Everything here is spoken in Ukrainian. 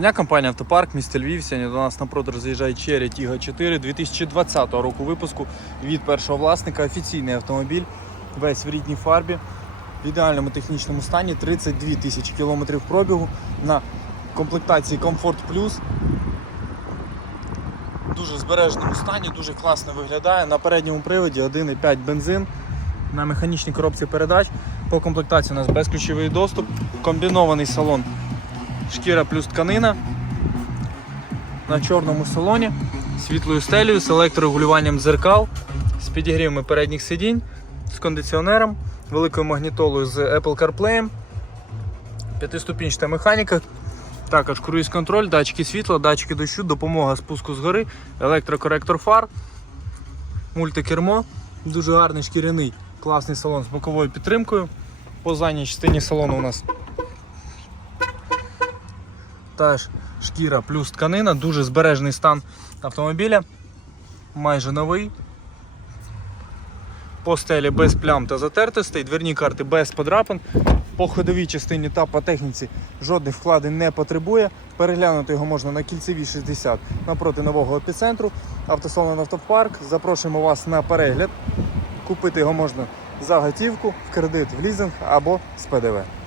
Дня компанія Автопарк, місто Львів. Сьогодні до нас на продаж заїжджає Cherry Tiggo 4 2020 року випуску від першого власника. Офіційний автомобіль, весь в рідній фарбі, в ідеальному технічному стані, 32 тисячі кілометрів пробігу на комплектації Comfort Plus. Дуже збереженому стані, дуже класно виглядає. На передньому приводі 1,5 бензин на механічній коробці передач. По комплектації у нас безключовий доступ, комбінований салон шкіра плюс тканина на чорному салоні, світлою стелею, з електрорегулюванням дзеркал, з підігрівами передніх сидінь, з кондиціонером, великою магнітолою з Apple CarPlay, п'ятиступінчата механіка, також круїз-контроль, датчики світла, датчики дощу, допомога спуску згори, електрокоректор фар, мультикермо, дуже гарний шкіряний, класний салон з боковою підтримкою. По задній частині салону у нас теж шкіра плюс тканина, дуже збережений стан автомобіля, майже новий. По стелі без плям та затертостей, дверні карти без подрапин. По ходовій частині та по техніці жодних вкладень не потребує. Переглянути його можна на кільцевій 60 напроти нового епіцентру. Автосалон Автопарк. Запрошуємо вас на перегляд. Купити його можна за готівку, в кредит, в лізинг або з ПДВ.